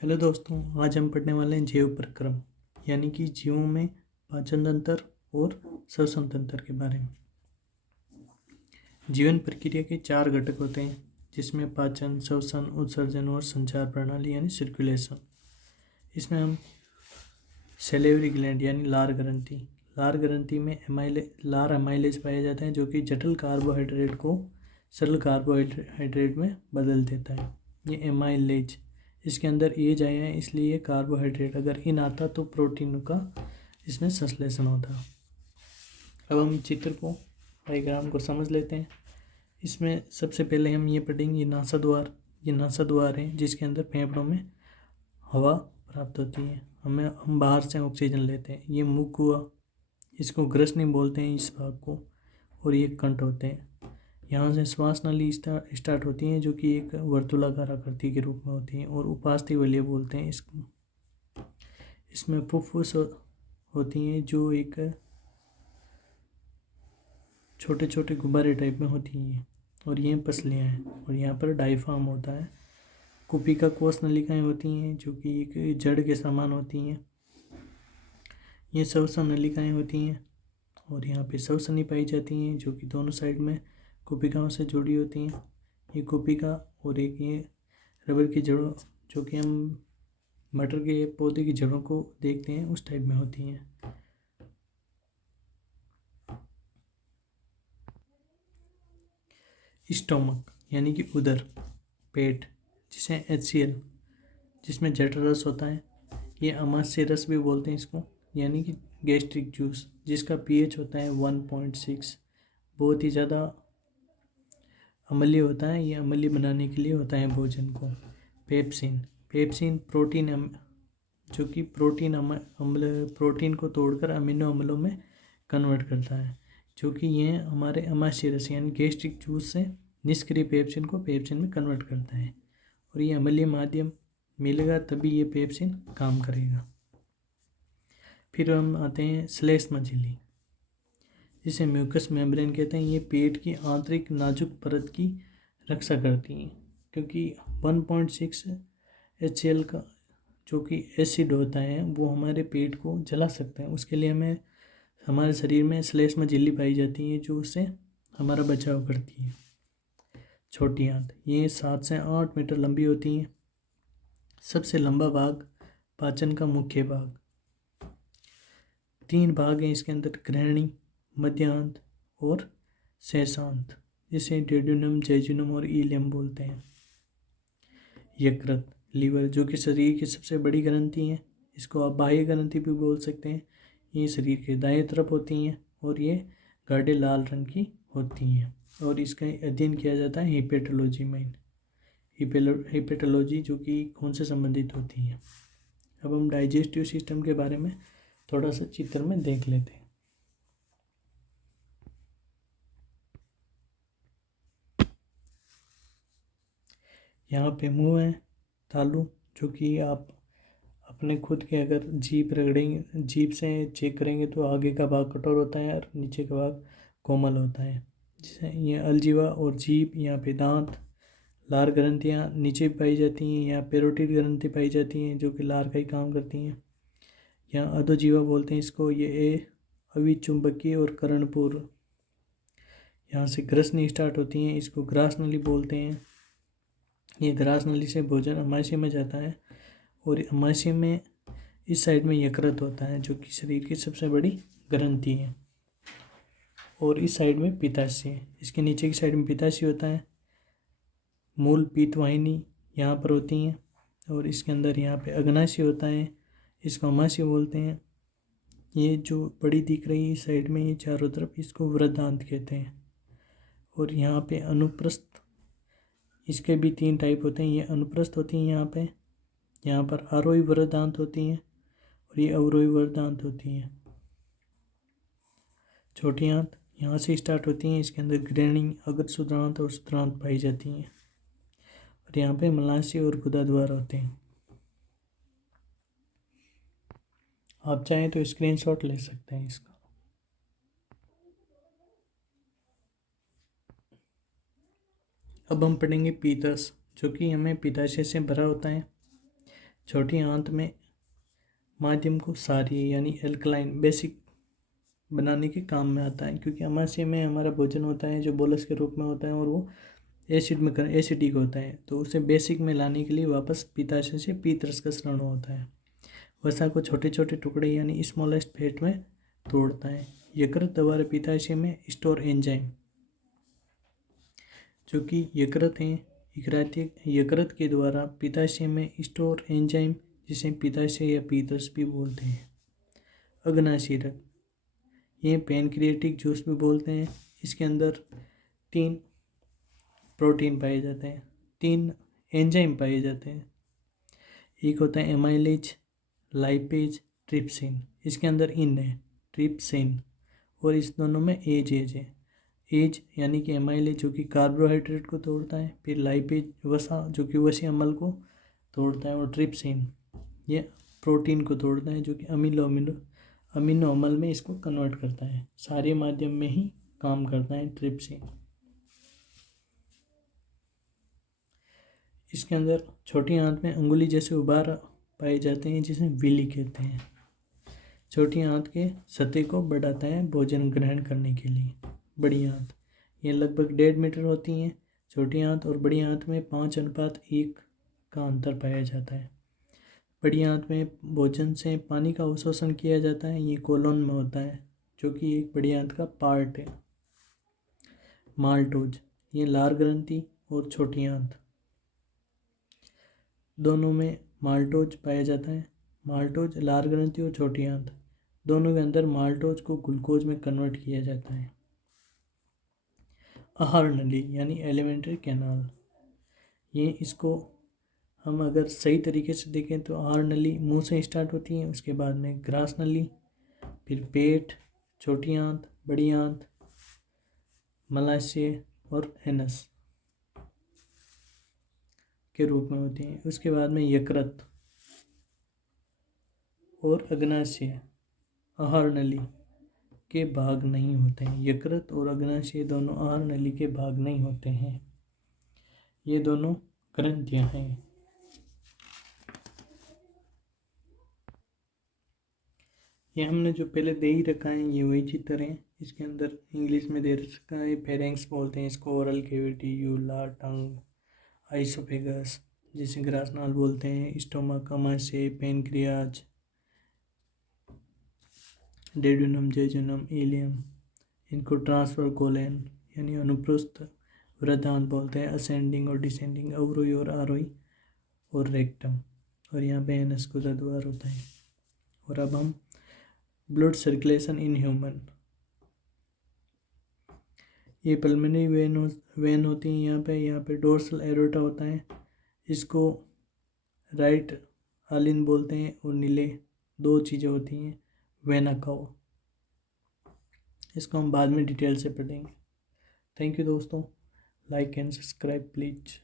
Hello दोस्तों, आज हम पढ़ने वाले हैं जैव प्रक्रम यानी कि जीवों में पाचन तंत्र और श्वसन तंत्र के बारे में। जीवन प्रक्रिया के 4 घटक होते हैं जिसमें पाचन, श्वसन, उत्सर्जन और संचार प्रणाली यानी सर्कुलेशन। इसमें हम सैलिवरी ग्लैंड यानी लार ग्रंथि में लार अमाइलेज पाया जाता है जो कि जटिल कार्बोहाइड्रेट को सरल कार्बोहाइड्रेट में बदल देता है। ये एमाइलेज, इसके अंदर एज आया है इसलिए कार्बोहाइड्रेट अगर इन आता तो प्रोटीन का इसमें संश्लेषण होता। अब हम चित्र को डायग्राम को समझ लेते हैं। इसमें सबसे पहले हम ये पढ़ेंगे ये नासाद्वार है जिसके अंदर फेफड़ों में हवा प्राप्त होती है। हम बाहर से ऑक्सीजन लेते हैं। ये मुख हुआ, इसको ग्रसनी बोलते हैं इस भाग को, और ये कंठ होते हैं। यहाँ से श्वास नली स्टार्ट होती हैं जो कि एक वर्तुलाकार आकृति के रूप में होती हैं और उपास्थि वलय बोलते हैं इसको। इसमें फुफ्फुस होती हैं जो एक छोटे छोटे गुब्बारे टाइप में होती हैं, और ये पसलियाँ हैं, और यहाँ पर डायफ्राम होता है। कुपिका कोष नलिकाएँ होती हैं जो कि एक जड़ के समान होती हैं। ये श्वसन नलिकाएँ होती हैं और यहाँ पे श्वसनी पाई जाती हैं जो कि दोनों साइड में कुपिकाओं से जुड़ी होती हैं। ये कुपिका और एक ये रबर की जड़ों जो कि हम मटर के पौधे की जड़ों को देखते हैं उस टाइप में होती हैं। स्टोमक यानी कि उदर, पेट, जिसे HCl जिसमें जठर रस होता है। ये अमाशय रस भी बोलते हैं इसको, यानी कि गैस्ट्रिक जूस जिसका pH होता है 1.6, बहुत ही ज़्यादा अम्लीय होता है। ये अम्लीय बनाने के लिए होता है भोजन को। पेप्सिन प्रोटीन जो कि प्रोटीन को तोड़कर अमीनो अम्लों में कन्वर्ट करता है, जो कि ये हमारे अमाशय रस यानी गैस्ट्रिक जूस से निष्क्रिय पेप्सिन को पेप्सिन में कन्वर्ट करता है, और ये अम्लीय माध्यम मिलेगा तभी ये पेप्सिन काम करेगा। फिर हम आते हैं श्लेष्मा झिल्ली, जिसे म्यूकस मेम्ब्रेन कहते हैं। ये पेट की आंतरिक नाजुक परत की रक्षा करती हैं, क्योंकि 1.6 HCl का जो कि एसिड होता है वो हमारे पेट को जला सकता है। उसके लिए हमें हमारे शरीर में श्लेष्मा झिल्ली पाई जाती है जो उससे हमारा बचाव करती है। छोटी आंत, ये 7 से 8 मीटर लंबी होती हैं। सबसे लंबा भाग पाचन का मुख्य भाग। 3 भाग हैं इसके अंदर, ग्रहणी, मध्यांत और शेषांत, जिसे डेड्यूनम, जैजुनम और इलियम बोलते हैं। यकृत, लीवर, जो कि शरीर की सबसे बड़ी ग्रंथि है। इसको आप बाह्य ग्रंथि भी बोल सकते हैं। ये शरीर के दाएं तरफ होती हैं और ये गाढ़े लाल रंग की होती हैं, और इसका अध्ययन किया जाता है हिपेटोलॉजी में। हिपेटोलॉजी जो कि खून से संबंधित होती है। अब हम डाइजेस्टिव सिस्टम के बारे में थोड़ा सा चित्र में देख लेते हैं। यहाँ पे मुंह है, तालू, जो कि आप अपने खुद के अगर जीभ रगड़ेंगे, जीभ से चेक करेंगे तो आगे का भाग कठोर होता है और नीचे का भाग कोमल होता है। जैसे ये अलजीवा और जीभ, यहाँ पे दांत, लार ग्रंथियाँ नीचे पाई जाती हैं। यहाँ पेरोटिड ग्रंथि पाई जाती हैं जो कि लार का ही काम करती हैं। यहाँ अधोजीवा बोलते हैं इसको। ये अविचुंबकीय और कर्णपूर, यहाँ से ग्रसनी स्टार्ट होती हैं, इसको ग्रास नली बोलते हैं। ये ग्रास नली से भोजन अमाशय में जाता है, और अमाशय में इस साइड में यकृत होता है जो कि शरीर की सबसे बड़ी ग्रंथि है, और इस साइड में पित्ताशय है। इसके नीचे की साइड में पित्ताशय होता है। मूल पीतवाहिनी यहाँ पर होती हैं, और इसके अंदर यहाँ पे अग्नाशय होता है, इसको अमाशय बोलते हैं। ये जो बड़ी दिख रही है इस साइड में, ये चारों तरफ, इसको वृद्धांत कहते हैं। और यहाँ पे अनुप्रस्थ, इसके भी 3 टाइप होते हैं। ये अनुप्रस्थ होती हैं यहाँ पर आरोही वृद्धांत होती हैं, और ये अवरोही वृद्धांत होती हैं। छोटी आंत यहाँ से स्टार्ट होती हैं, इसके अंदर ग्रहणी, अग्र सुदांत और सुदांत पाई जाती हैं, और यहाँ पे मलाशय और गुदाद्वार होते हैं। आप चाहें तो स्क्रीनशॉट ले सकते हैं इसका। अब हम पढ़ेंगे पीतस, जो कि हमें पित्ताशय से भरा होता है। छोटी आंत में माध्यम को क्षारीय यानी एल्कलाइन बेसिक बनाने के काम में आता है, क्योंकि अमाशय में हमारा भोजन होता है जो बोलस के रूप में होता है और वो एसिडिक होता है, तो उसे बेसिक में लाने के लिए वापस पित्ताशय से पीत रस का स्राव होता है। वसा को छोटे छोटे टुकड़े यानी स्मॉलेस्ट फेट में तोड़ता है। यकृत द्वारा पित्ताशय में स्टोर एंजाइम जो कि यकृत हैं, यकृत के द्वारा पित्ताशय में स्टोर एंजाइम जिसे पित्ताशय या पीतरस भी बोलते हैं। अग्नाशीरक ये पैनक्रियाटिक जूस भी बोलते हैं। इसके अंदर 3 प्रोटीन पाए जाते हैं, 3 एंजाइम पाए जाते हैं। एक होता है एमाइलेज, लाइपेज, ट्रिप्सिन। इसके अंदर इन है ट्रिप्सिन और इस दोनों में एज है। एज यानी कि एमाइलेज जो कि कार्बोहाइड्रेट को तोड़ता है, फिर लाइपेज वसा जो कि वसी अम्ल को तोड़ता है, और ट्रिप्सिन ये प्रोटीन को तोड़ता है जो कि अमीनो अम्ल में इसको कन्वर्ट करता है। सारे माध्यम में ही काम करता है ट्रिप्सिन। इसके अंदर छोटी आंत में अंगुली जैसे उभार पाए जाते हैं जिसे विली कहते हैं। छोटी आंत के सतह को बढ़ाता है भोजन ग्रहण करने के लिए। बड़ी आंत ये लगभग 1.5 मीटर होती हैं। छोटी आंत और बड़ी आंत में 5:1 का अंतर पाया जाता है। बड़ी आंत में भोजन से पानी का अवशोषण किया जाता है, ये कोलोन में होता है जो कि एक बड़ी आंत का पार्ट है। माल्टोज ये लार ग्रंथि और छोटी आंत दोनों में माल्टोज पाया जाता है। माल्टोज लार ग्रंथि और छोटी आंत दोनों के अंदर माल्टोज को ग्लूकोज में कन्वर्ट किया जाता है। आहार नली यानी एलिमेंट्री कैनाल, ये इसको हम अगर सही तरीके से देखें तो आहार नली मुंह से स्टार्ट होती है, उसके बाद में ग्रास नली, फिर पेट, छोटी आंत, बड़ी आंत, मलाशय और एनस के रूप में होती हैं। उसके बाद में यकृत और अग्नाशय आहार नली के भाग नहीं होते हैं। यकृत और अग्नाशय दोनों आहार नली के भाग नहीं होते हैं, ये दोनों ग्रंथियां हैं। ये हमने जो पहले दे ही रखा है ये वही चित्र है। इसके अंदर इंग्लिश में दे रखा है फेरेंक्स बोलते हैं इसको, ओरल कैविटी, यूला, टंग, आइसोफेगस जिसे ग्रासनाल बोलते हैं, स्टोमक, अमाशय, पेनक्रियाज, डेड्यूनम, जेजुनम, इलियम, इनको ट्रांसफर कोलन यानी अनुप्रस्थ वृद्धांत बोलते हैं, असेंडिंग और डिसेंडिंग, अवरोही और आरोही, और रेक्टम, और यहाँ पे एनस गुदा द्वार होता है। और अब हम ब्लड सर्कुलेशन इन ह्यूमन, ये पल्मोनरी वेन होती है यहाँ पे डोर्सल एरोटा होता है, इसको राइट हालिन बोलते हैं, और नीले 2 चीज़ें होती हैं वेना कावा, इसको हम बाद में डिटेल से पढ़ेंगे। थैंक यू दोस्तों, लाइक एंड सब्सक्राइब प्लीज।